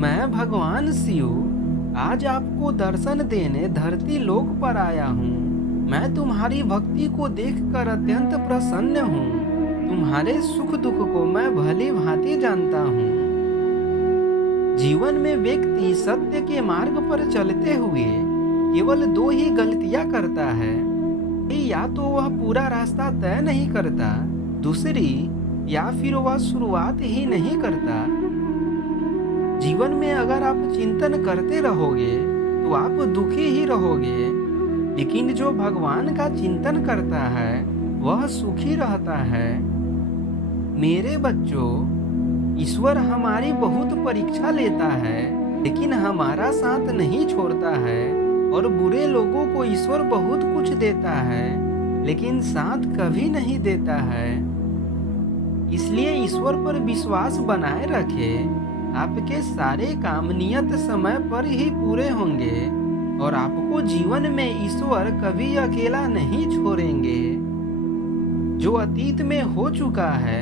मैं भगवान शिव आज आपको दर्शन देने धरती लोक पर आया हूँ। मैं तुम्हारी भक्ति को देखकर अत्यंत प्रसन्न हूँ। तुम्हारे सुख दुख को मैं भली भांति जानता हूँ। जीवन में व्यक्ति सत्य के मार्ग पर चलते हुए केवल दो ही गलतियाँ करता है। या तो वह पूरा रास्ता तय नहीं करता, दूसरी या फिर वह शुरुआत ही नहीं करता। जीवन में अगर आप चिंतन करते रहोगे तो आप दुखी ही रहोगे, लेकिन जो भगवान का चिंतन करता है वह सुखी रहता है। मेरे बच्चों, ईश्वर हमारी बहुत परीक्षा लेता है, लेकिन हमारा साथ नहीं छोड़ता है। और बुरे लोगों को ईश्वर बहुत कुछ देता है, लेकिन साथ कभी नहीं देता है। इसलिए ईश्वर पर विश्वास बनाए रखें। आपके सारे काम नियत समय पर ही पूरे होंगे और आपको जीवन में ईश्वर कभी अकेला नहीं छोड़ेंगे। जो अतीत में हो चुका है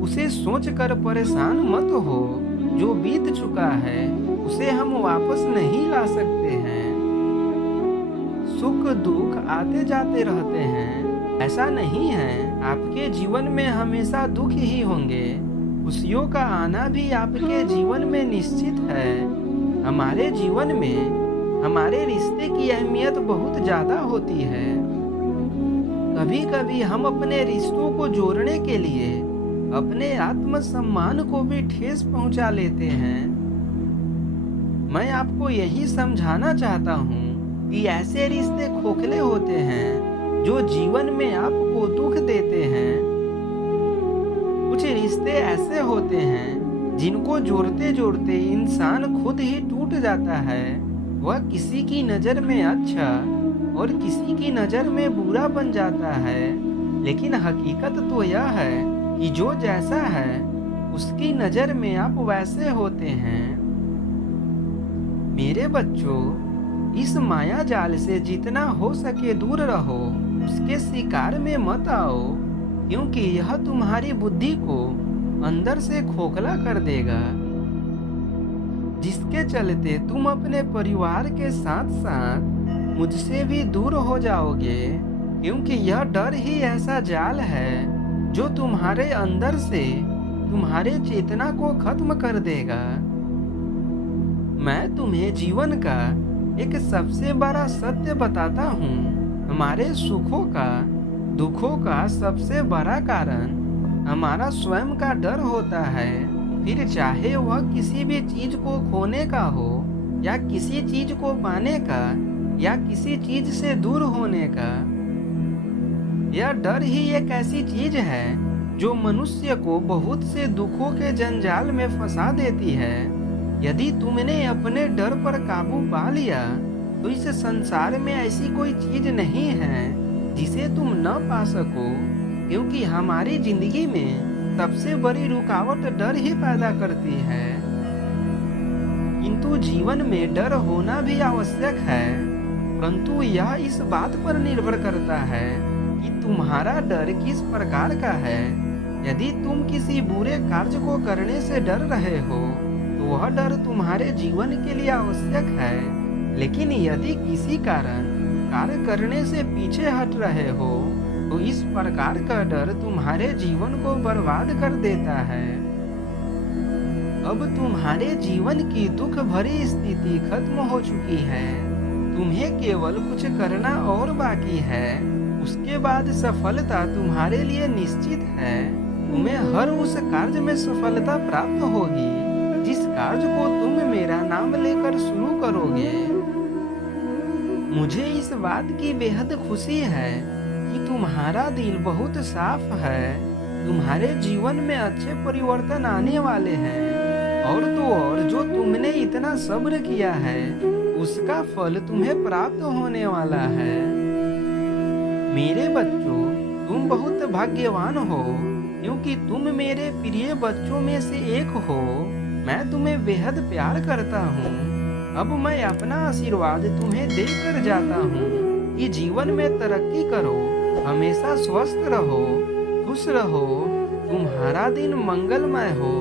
उसे सोचकर परेशान मत हो। जो बीत चुका है उसे हम वापस नहीं ला सकते हैं। सुख दुख आते जाते रहते हैं, ऐसा नहीं है। आपके जीवन में हमेशा दुख ही होंगे। खुशियों का आना भी आपके जीवन में निश्चित है। हमारे जीवन में हमारे रिश्ते की अहमियत बहुत ज़्यादा होती है। कभी कभी हम अपने रिश्तों को जोड़ने के लिए अपने आत्मसम्मान को भी ठेस पहुंचा लेते हैं। मैं आपको यही समझाना चाहता हूँ कि ऐसे रिश्ते खोखले होते हैं जो जीवन में आपको दुख देते हैं। कुछ रिश्ते ऐसे होते हैं जिनको जोड़ते जोड़ते इंसान खुद ही टूट जाता है। वह किसी की नज़र में अच्छा और किसी की नज़र में बुरा बन जाता है, लेकिन हकीकत तो यह है कि जो जैसा है उसकी नज़र में आप वैसे होते हैं। मेरे बच्चों, इस माया जाल से जितना हो सके दूर रहो। उसके शिकार में मत आओ, क्योंकि यह तुम्हारी बुद्धि को अंदर से खोखला कर देगा, जिसके चलते तुम अपने परिवार के साथ साथ मुझसे भी दूर हो जाओगे। क्योंकि यह डर ही ऐसा जाल है जो तुम्हारे अंदर से तुम्हारे चेतना को खत्म कर देगा। मैं तुम्हें जीवन का एक सबसे बड़ा सत्य बताता हूँ। हमारे सुखों का दुखों का सबसे बड़ा कारण हमारा स्वयं का डर होता है। फिर चाहे वह किसी भी चीज को खोने का हो, या किसी चीज को पाने का, या किसी चीज से दूर होने का। यह डर ही एक ऐसी चीज है जो मनुष्य को बहुत से दुखों के जंजाल में फंसा देती है। यदि तुमने अपने डर पर काबू पा लिया तो इस संसार में ऐसी कोई चीज नहीं है जिसे तुम न पा सको। क्योंकि हमारी जिंदगी में सबसे बड़ी रुकावट डर ही पैदा करती है। किंतु जीवन में डर होना भी आवश्यक है, परंतु यह इस बात पर निर्भर करता है कि तुम्हारा डर किस प्रकार का है। यदि तुम किसी बुरे कार्य को करने से डर रहे हो तो वह डर तुम्हारे जीवन के लिए आवश्यक है। लेकिन यदि किसी कारण कार्य करने से पीछे हट रहे हो तो इस प्रकार का डर तुम्हारे जीवन को बर्बाद कर देता है। अब तुम्हारे जीवन की दुख भरी स्थिति खत्म हो चुकी है। तुम्हें केवल कुछ करना और बाकी है। उसके बाद सफलता तुम्हारे लिए निश्चित है। तुम्हें हर उस कार्य में सफलता प्राप्त होगी जिस कार्य को तुम मेरा नाम लेकर शुरू करोगे। मुझे इस बात की बेहद खुशी है कि तुम्हारा दिल बहुत साफ है। तुम्हारे जीवन में अच्छे परिवर्तन आने वाले हैं। और तो और जो तुमने इतना सब्र किया है उसका फल तुम्हें प्राप्त होने वाला है। मेरे बच्चों, तुम बहुत भाग्यवान हो, क्योंकि तुम मेरे प्रिय बच्चों में से एक हो। मैं तुम्हें बेहद प्यार करता हूँ। अब मैं अपना आशीर्वाद तुम्हें देकर जाता हूँ कि जीवन में तरक्की करो, हमेशा स्वस्थ रहो, खुश रहो, तुम्हारा दिन मंगलमय हो।